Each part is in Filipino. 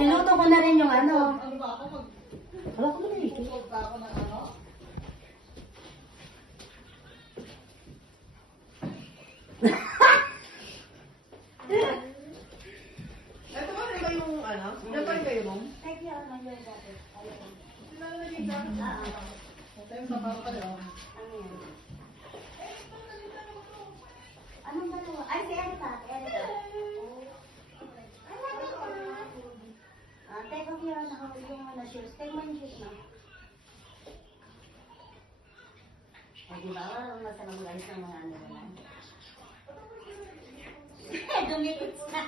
Niluto ko na rin yung ano. Ano ba ako mag... Wala ko na eh. Tulog pa ako ng ano? Ito ba rin ba yung ano? Ito ba rin kayo mong? Sinalagay ka? Ito yung sabaw ka daw. Anong dalawa? Ay, si Erika. Teka, kaya nakapit yung mga shoes. Take mo yung shoes na. Ay, di ba? Walang masarap guys ng mga ano na. Dumikit na.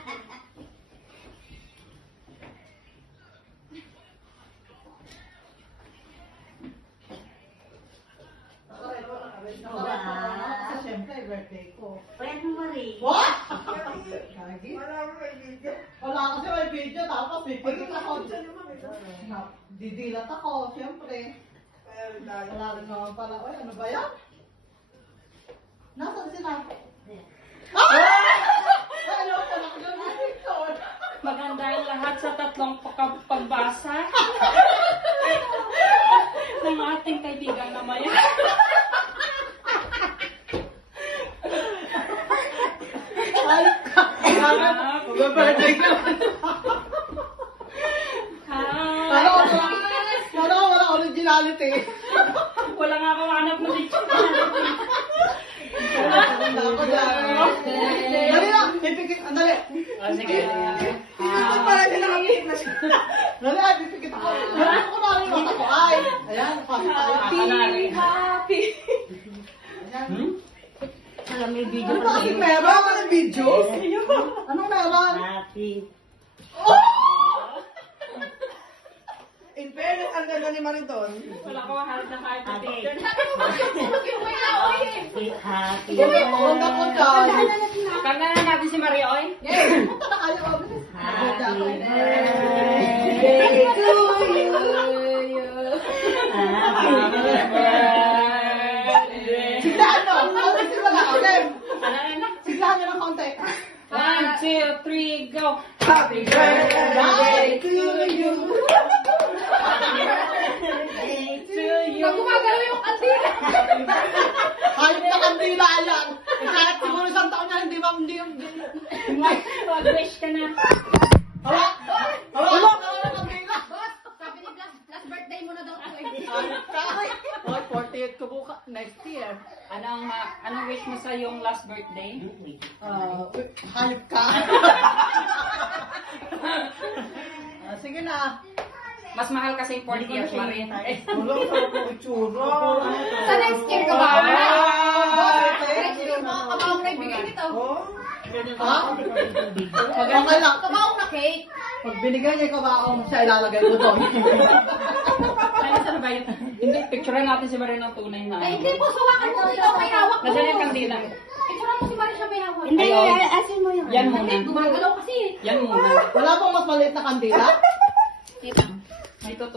Kasi syempre, birthday ko. Friend mo rin. What? Gagi? Wala kasi may video, tapos pipigit ako. Didilat ako, syempre. Wala rin naman pala. Uy, ano ba yan? Nasaan sila? Ano pala ko yung picture? Maganda yung lahat sa tatlong pagbasa ng ating kaibigan na maya. Ay, mag-birthday ka. Wala originality. Wala nga akong hanap mo dito. Dali lang, pipikit. Andali. Sige. Ito pala din nakapikit na siya. Dali, ay, pipikit ako. Dali ako na rin mata ko. Ay, ayan, pasok tayo. Happy. Ayan. Alam, may video Ano pa ba kasi rin. meron? Ano ng video? Anong meron? Happy. In fairness, ang ganda ni Mariton. Wala ko hanap na kahit na Ate. picture. Happy. Ganda ko dyan. Kanta na natin si Maria Oy. Punta na kayo. Happy birthday to you. Siglaan mo. Ano siglaan ako? Dem. Ano? Siglaan nyo ng konti. 1, 2, 3, go! Happy birthday to you. To you! Gumagalaw yung kandila. Hayop na kandila yan. Kahit siguro isang taon na hindi. Mag-wish ka na. Hala! Hala! Hala! Kandila! Sabi ni Blas, last birthday mo na daw ako eh. Hayop ka! Hoy, 48 ko buka next year. Anong wish mo sa yung last birthday? Hayop ka! Sige na. Mas mahal kasi yung 40 years, Maria. Wala ka po itsura. Sa next year ka ba? Next year mo, kabaong na ibigay nito. Ha? Okay lang. Kabaong na cake. Pag binigay niya yung kabaong, siya ilalagay ko doon. Ano sa ba yun? Hindi, picturean natin si Maria ng tunay na. Ay, hindi po, suwakan mo ikaw may hawak mo. Nasaan yung kandila? Picturean mo si Maria siya may hawak. Hindi, asin mo yun. Yan muna. Gumagalaw kasi. Yan muna. Wala pong mas maliit na kandila? May